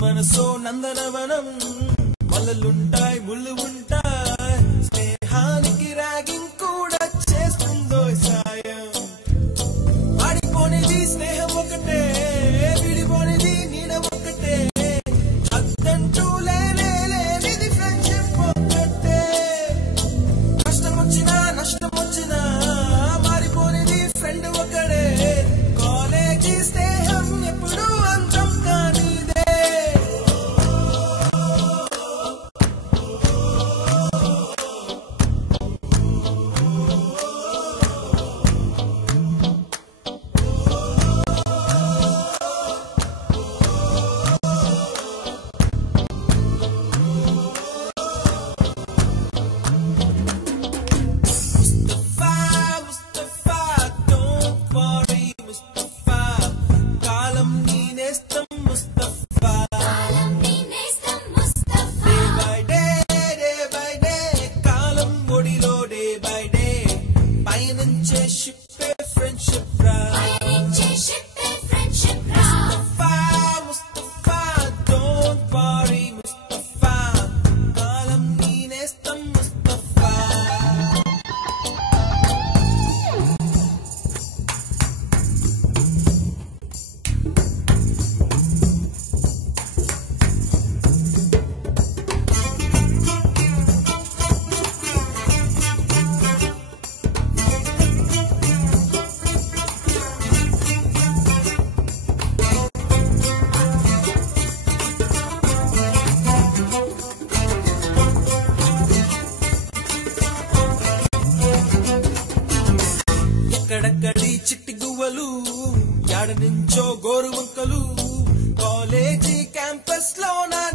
మనసో నందనవనం మల్లలుంటాయి ముళ్ళు ఉంటాయి స్నేహానికి రాగింగ్ కూడా చేస్తుందో సాయం ఆడిపోనిది స్నేహం ఒకటే విడిపోనిది నీడ ఒకటే అద్దంటూ లేనిది ఫ్రెండ్షిప్ ఒకటే కష్టం వచ్చినా నష్టం వచ్చినా మారిపోనిది ఫ్రెండ్ ఒకడే కాలేజీ స్నేహం ఎప్పుడు అంతం కానిదే ఎక్కడక్కడి చిట్టి గువ్వలు యాడ నుంచో గోరువంకలు కాలేజీ క్యాంపస్ లో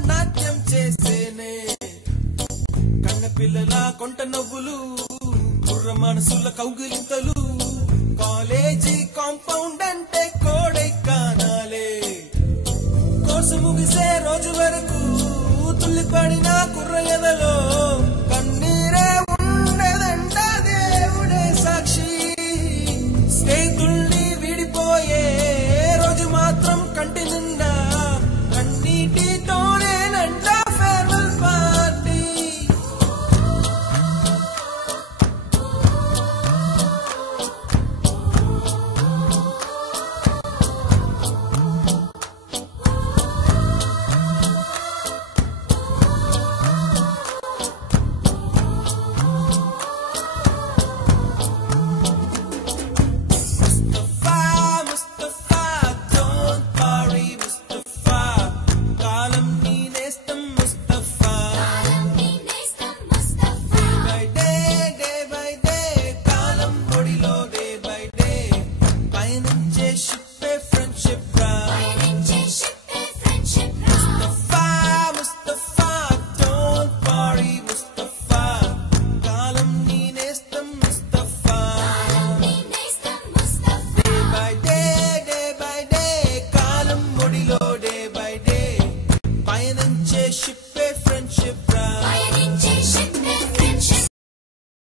నాట్యం చేసేనే కన్న పిల్లల కొంట నవ్వులు కుర్ర మనసుల కౌగిలింతలు కాలేజీ కాంపౌండ్ అంటే కోడై కానాలే కోర్సు ముగిసే రోజు వరకు తుల్లిపడిన కుర్ర ఎదలో కన్నీరే ఉండదంట దేవుడే సాక్షి స్నేహితుల్ని విడిపోయే రోజు మాత్రం కంటి నిండా కన్నీటితోనేనంట ఫేర్వెల్ పార్టీ ship